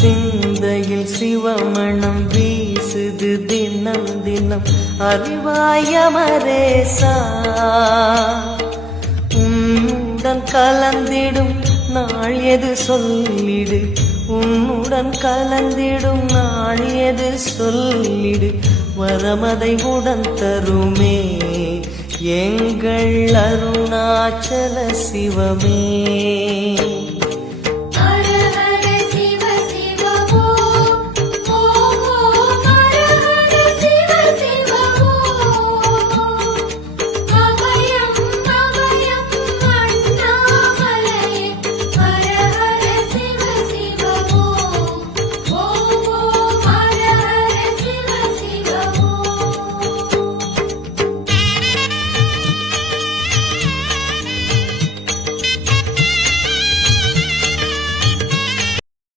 சிந்தையில் சிவமணம் வீசுது தினம் தினம் அறிவாயமரேசா உன்னுடன் கலந்திடும் நாள் எது சொல்லிடு உன்னுடன் கலந்திடும் நாள் எது சொல்லிடு வரமதை உடன் தருமே எங்கள் அருணாச்சல சிவமே.